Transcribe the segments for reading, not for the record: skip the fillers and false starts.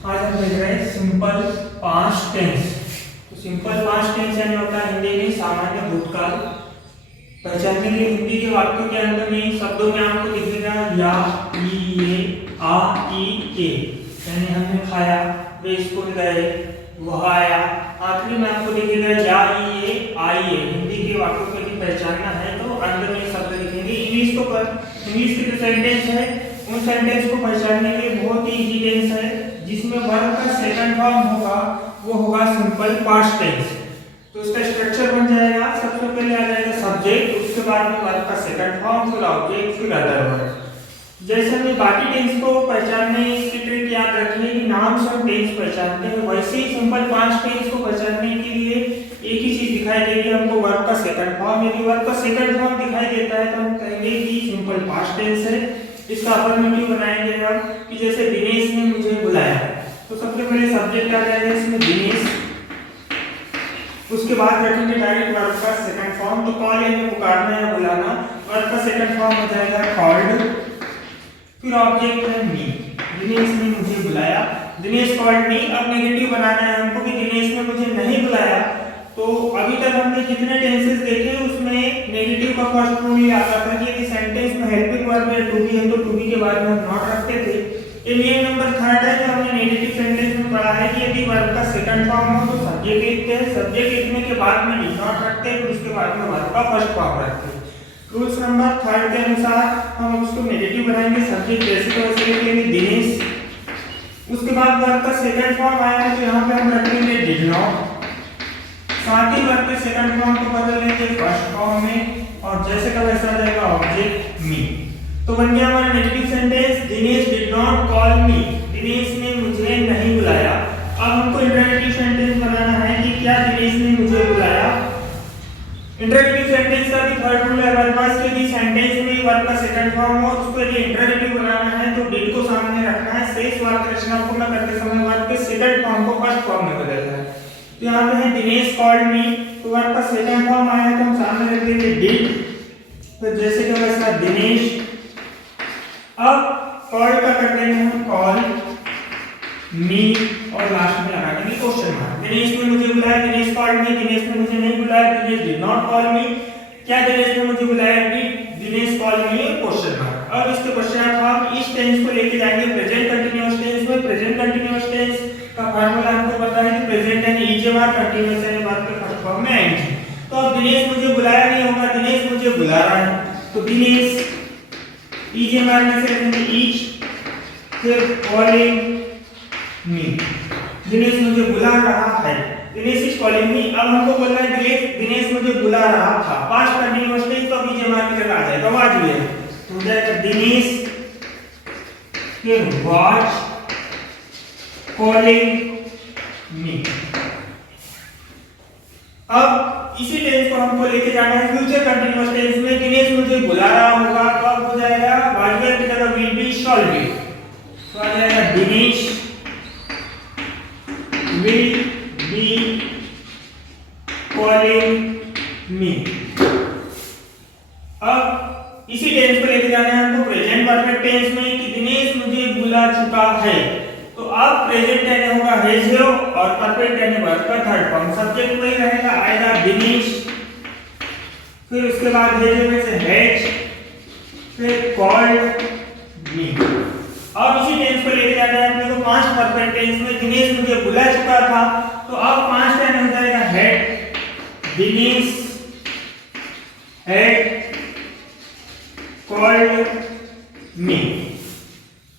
आज हम देख रहे हैं सिंपल पास्ट टेंस। तो सिंपल पास्ट टेंस यानी होता है हिंदी में सामान्य भूतकाल। पहचानने के लिए हिंदी के वाक्यों के अंदर में शब्दों में आपको दिखेगा या, ई, ये, आ, ई, ए। यानी हमने खाया, वे स्कूल गए, वह आया। आखिरी में आपको दिखेगा या, ई, ए, आई, ए। हिंदी के वाक्यों को यदि पहचानना है तो अंदर में शब्द दिखेंगे। इंग्लिश के जो सेंटेंस है उन सेंटेंस को पहचानने के लिए बहुत ही इजी टेंस है, जिसमें वर्ब का सेकंड फॉर्म होगा वो होगा सिंपल पास्ट टेंस। तो इसका स्ट्रक्चर बन जाएगा, सबसे पहले आ जाएगा सब्जेक्ट, उसके बाद में वर्ब का सेकंड फॉर्म, फिर ऑब्जेक्ट, फिर अदर वर्ब। जैसे हमें बाकी टेंस को पहचानने की ट्रिक याद रखनी है कि नाम से हम टेंस पहचानते हैं, वैसे ही सिंपल पास्ट टेंस को पहचानने के लिए एक ही चीज दिखाई देगी हमको, वर्ब का सेकंड फॉर्म। यदि वर्ब का सेकंड फॉर्म दिखाई देता है तो हम कहेंगे कि सिंपल पास्ट टेंस है। इसका अफर्मेटिव बनाएंगे हम कि जैसे दिनेश ने मुझे बुलाया, तो सबसे पहले सब्जेक्ट आ जाएगा इसमें दिनेश, उसके बाद रखेंगे डायरेक्ट वर्ब का सेकंड फॉर्म। तो कॉल यानी पुकारना या बुलाना, वर्ब का सेकंड फॉर्म हो जाएगा कॉल्ड। फिर ऑब्जेक्ट है मी, दिनेश ने मुझे बुलाया, दिनेश कॉल्ड मी। अब नेगेटिव बनाना है हमको कि दिनेश ने मुझे नहीं बुलाया। तो अभी तक हमने जितने टेंसेस देखे उसमें नेगेटिव का फर्स्ट रूल ये आता था कि यदि सेंटेंस में हेल्पिंग वर्ब या टू बी है तो टू बी के बाद में हम नॉट रखते थे। ये नियम नंबर 3 है जो हमने नेगेटिव सेंटेंस में पढ़ा है कि यदि वर्ब का सेकंड फॉर्म हो तो सब्जेक्ट लिखते हैं, सब्जेक्ट लिखने के बाद में डिड नॉट रखते हैं, फिर उसके बाद में वर्ब का फर्स्ट फॉर्म रखते हैं। रूल्स नंबर 3 के अनुसार हम उसको नेगेटिव बनाएंगे, सब्जेक्ट जैसे तो वैसे लिखेंगे दिनेश, उसके बाद वर्ब का सेकंड फॉर्म आया है तो यहाँ पे हम रखेंगे डिड नॉट, साथ ही वर्ब के सेकंड फॉर्म को बदल लेंगे फर्स्ट फॉर्म में, और जैसे का वैसा रहेगा ऑब्जेक्ट मी। तो बन गया हमारा negative sentence, Dinesh did not call मी, दिनेश ने मुझे नहीं बुलाया। अब हमको इंटरोगेटिव सेंटेंस बनाना है कि क्या दिनेश ने मुझे बुलाया। इंटरोगेटिव सेंटेंस का भी थर्ड रूल है हमारे पास कि यदि सेंटेंस में वर्ब का सेकंड फॉर्म हो उसको यदि इंटरोगेटिव बनाना है तो डिड को सामने रखना है, शेष वाक्य रचना पूर्ण करते समय वर्ब के सेकंड फॉर्म को फर्स्ट फॉर्म में बदलना है। तो यहाँ पे है दिनेश कॉल्ड मी, तो वर्ब का सेकंड फॉर्म आया है तो हम सामने रख देंगे डिड, तो जैसे कि वैसा दिनेश। अब कॉल का कर देंगे हम कॉल मी, और लास्ट में लगा देंगे क्वेश्चन मार्क। दिनेश ने मुझे बुलाया, दिनेश कॉल्ड मी, दिनेश ने मुझे नहीं बुलाया, दिनेश डिड नॉट कॉल मी। क्या दिनेश ने मुझे बुलाया, Dinesh called me, question mark. अब इसके पश्चात हम इस टेंस को लेके जाएंगे प्रेजेंट कंटीन्यूअस टेंस में। प्रेजेंट कंटीन्यूअस टेंस का फार्मूला हमको पता है कि प्रेजेंट यानी ईजे बार, कंटीन्यूअस यानी वर्ब के फर्स्ट फॉर्म में आएंगे। तो अब दिनेश मुझे बुलाया नहीं होगा, दिनेश मुझे बुला रहा है, तो दिनेश ईजे बार में से रखेंगे ईच, फिर कॉलिंग मी, दिनेश मुझे बुला रहा है, दिनेश इज कॉलिंग मी। अब हमको बोलना है दिनेश मुझे बुला रहा था, पास्ट कंटीन्यूअस टेंस, तो ईजे बार की जगह आ जाएगा वाज भी है, तो हो जाएगा दिनेश फिर वाज कॉलिंग मी। अब इसी टेंस को हमको लेके जाना है फ्यूचर कंटीन्यूअस टेंस में। दिनेश मुझे बुला रहा होगा तो अब हो जाएगा वाज की जगह विल बी शॉल बी, तो आ जाएगा Dinesh will be calling me. अब इसी टेंस को लेके जाना है हमको प्रेजेंट परफेक्ट टेंस में कि दिनेश मुझे बुला चुका है। तो अब प्रेजेंट यानी होगा हैज हो, और परफेक्ट यानी वर्ब का थर्ड फॉर्म। सब्जेक्ट वही रहेगा, आएगा दिनेश, फिर उसके बाद हैज में से हैज, फिर कॉल्ड मी। अब इसी टेंस को लेके जाना है अपने को पांच परफेक्ट टेंस में। दिनेश मुझे बुला चुका था, तो अब पांच यानी हो जाएगा had, Dinesh had called me.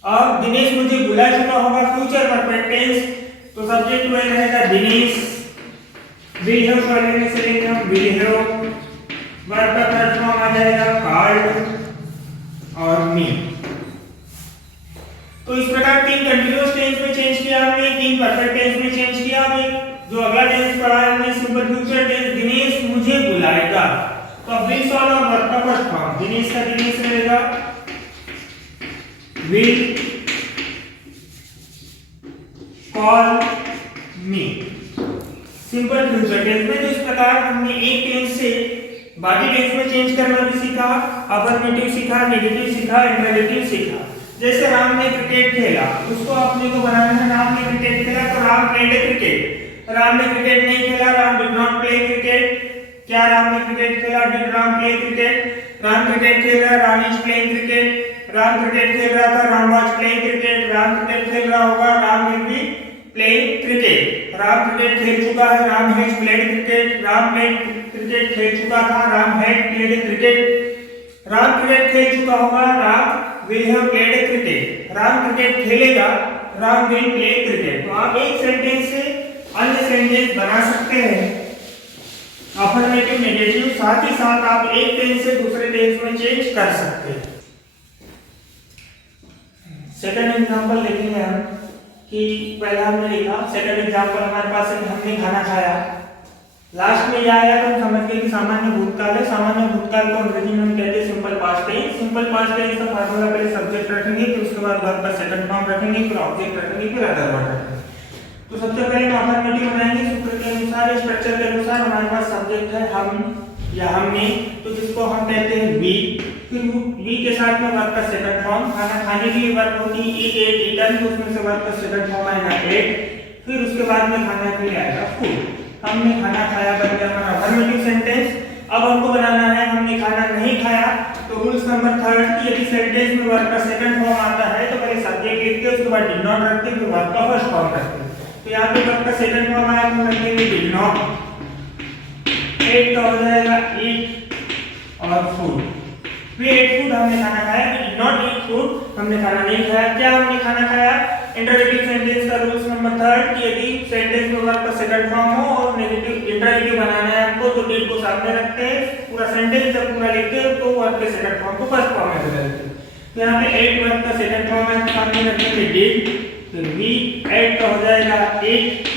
अब दिनेश मुझे बुला चुका होगा फ्यूचर परफेक्ट टेंस, तो सब्जेक्ट वही रहेगा दिनेश, विल हैव कॉल्ड में से लेंगे हम विल हैव, वर्ब का थर्ड फॉर्म आ जाएगा कॉल्ड और मी। तो इस प्रकार तीन कंटीन्यूअस टेंस में चेंज किया हमने, तीन परफेक्ट टेंस में चेंज किया। हमें जो अगला टेंस पढ़ा है हमने सिंपल फ्यूचर टेंस, दिनेश मुझे बुलाएगा, तो अब विल और वर्ब का फर्स्ट फॉर्म, दिनेश का दिनेश रहेगा will call me। Simple future tense में। तो इस प्रकार हमने एक टेंस से बाकी टेंस में चेंज करना भी सीखा, अफर्मेटिव सीखा, नेगेटिव सीखा, इंटरोगेटिव सीखा। जैसे राम ने क्रिकेट खेला, उसको अपने को बनाना है राम ने क्रिकेट खेला तो राम प्लेड क्रिकेट। राम ने क्रिकेट नहीं खेला, Ram did not play cricket. क्या राम ने क्रिकेट खेला? Did Ram play cricket? Ram cricket खेल रहा, Ram is playing cricket. Ram cricket खेल रहा था, Ram was playing cricket. Ram cricket खेल रहा होगा, Ram will be playing cricket. Ram cricket खेल चुका है, Ram has played cricket. Ram played cricket खेल चुका था, Ram had played cricket. Ram cricket खेल चुका होगा, Ram will have played cricket. Ram cricket खेलेगा, राम विल प्ले क्रिकेट। तो आप एक सेंटेंस से अन्य सेंटेंस बना सकते हैं, अफर्मेटिव नेगेटिव, साथ ही साथ आप एक टेंस से दूसरे टेंस में चेंज कर सकते हैं। सेकंड एग्जांपल देखेंगे हम कि पहला हमने देखा, सेकंड एग्जांपल हमारे पास है कि हमने खाना खाया। लास्ट में यह आया तो हम समझ गए कि सामान्य भूतकाल है। सामान्य भूतकाल को अंग्रेजी में हम कहते हैं simple past tense. Simple past tense का फार्मूला पहले सब्जेक्ट रखेंगे, फिर उसके बाद वर्ब का सेकंड फॉर्म रखेंगे, फिर ऑब्जेक्ट रखेंगे, फिर अदर वर्ड रखेंगे। तो सबसे पहले हम अफर्मेटिव बनाएंगे सूत्र के अनुसार, स्ट्रक्चर के अनुसार। हमारे पास सब्जेक्ट है हम या हमने, तो जिसको हम कहते हैं वी। फिर वी के साथ में वर्ब का सेकंड फॉर्म, खाना खाने की वर्ब होती है ईट, एट, ईटन, तो उसमें से वर्ब का सेकंड फॉर्म आएगा एट। फिर उसके बाद में खाना के लिए आएगा फूड। हमने खाना खाया बन गया हमारा अफर्मेटिव सेंटेंस। अब हमको बनाना है हमने खाना नहीं खाया। तो रूल्स नंबर 3 यदि सेंटेंस में वर्ब का सेकंड फॉर्म आता है तो पहले सब्जेक्ट लिखते हैं, उसके बाद डिड नॉट रखते हैं, फिर वर्ब का फर्स्ट फॉर्म रखते हैं। तो यहाँ पे वर्ब का सेकंड फॉर्म आया तो रखेंगे डिड नॉट। एट का हो जाएगा ईट और फूड। फिर एट फूड, हमने खाना खाया। डिड नॉट ईट फूड, हमने खाना नहीं खाया। क्या हमने खाना खाया? इंटरोगेटिव सेंटेंस का रूल्स नंबर 3 कि यदि सेंटेंस में वर्ब का सेकंड फॉर्म हो और नेगेटिव इंटरोगेटिव बनाना है हमको तो डिड को सामने रखते हैं, पूरा सेंटेंस जब पूरा लिखते हैं तो वर्ब के सेकंड फॉर्म को फर्स्ट फॉर्म में बदलते हैं। तो यहाँ पे एट वर्ब का सेकंड फॉर्म है, सामने रखेंगे डिड, फिर वी, एट का हो जाएगा ईट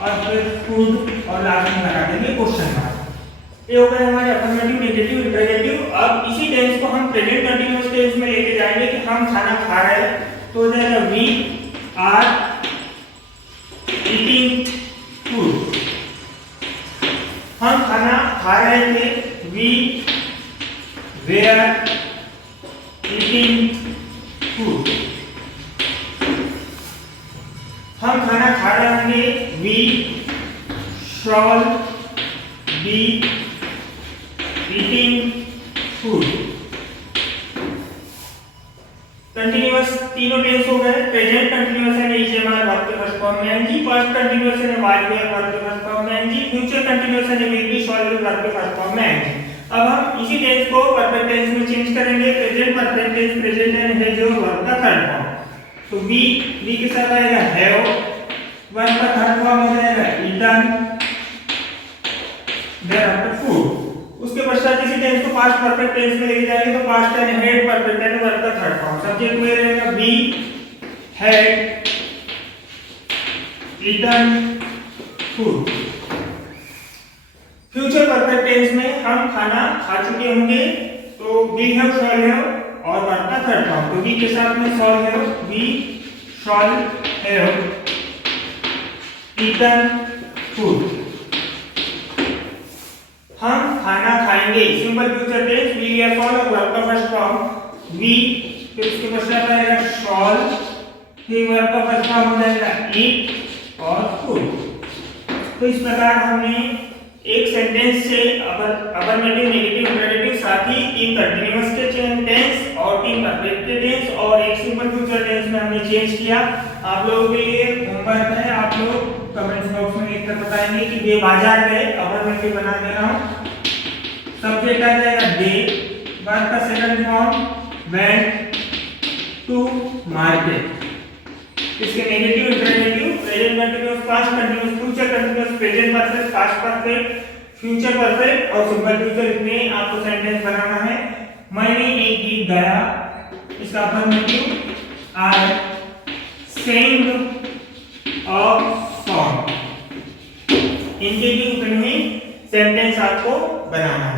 और फिर फूड और लास्ट में लगा देंगे क्वेश्चन मार्क। ये हो गए हमारे अफर्मेटिव, नेगेटिव, इंटरोगेटिव। अब इसी टेंस को हम प्रेजेंट कंटीन्यूअस टेंस में लेके जाएंगे कि हम खाना खा रहे हैं, तो हो जाएगा वी आर ईटिंग फूड। हम खाना खा रहे थे, वी वेयर ईटिंग फूड। हम खाना खा रहे होंगे, we shall be eating food. Continuous तीनों टेंस हो गए। प्रेजेंट कंटीन्यूअस है इज हमारा वर्ब के फर्स्ट फॉर्म में एनजी, पास्ट कंटीन्यूअस है वाज वेयर वर्ब के फर्स्ट फॉर्म में एनजी, फ्यूचर कंटीन्यूअस है will be shall be verb के फर्स्ट फॉर्म में एनजी। अब हम इसी टेंस को परफेक्ट टेंस में चेंज करेंगे। Present perfect tense, present and है जो वर्ब का थर्ड फॉर्म। तो वी के साथ आएगा हैव, वर्ब का थर्ड फॉर्म हो जाएगा ईटन, देयर आफ्टर फूड। उसके पश्चात इसी टेंस को पास्ट परफेक्ट टेंस में लेके जाएंगे तो past and had perfect and verb का थर्ड फॉर्म। सब्जेक्ट में रहेगा we had eaten food. Future perfect tense में हम खाना खा चुके होंगे तो वी हैव, शॉल हैव और वर्ब का थर्ड फॉर्म। तो वी के साथ में shall have, we shall have eaten food. हम खाना खाएंगे, सिंपल फ्यूचर टेंस, वी या शॉल और वर्ब का फर्स्ट फॉर्म वी, फिर उसके पश्चात आएगा शॉल, फिर वर्ब का फर्स्ट फॉर्म हो जाएगा ईट और फूड। तो इस प्रकार हमने एक सेंटेंस से अफर्मेटिव, नेगेटिव, इंटरोगेटिव, साथ ही 3 कंटीन्यूअस के टेंस और 3 परफेक्ट के टेंस और एक सिंपल फ्यूचर टेंस में हमने चेंज किया। आप लोगों के लिए होमवर्क है, आप लोग कमेंट्स बॉक्स में लिखकर बताएंगे कि वे बाजार गए, अफर्मेटिव बना दे रहा हूं। सब्जेक्ट आ जाएगा दे, वर्ब का second form went to market. इसके negative, interrogative, present continuous, past continuous, future continuous, present perfect, past perfect, future perfect और सिंपल फ्यूचर, इतने आपको सेंटेंस बनाना है। मैंने एक गीत गाया, इसका affirmative I sang a song। इनके भी उतने सेंटेंस आपको बनाना है।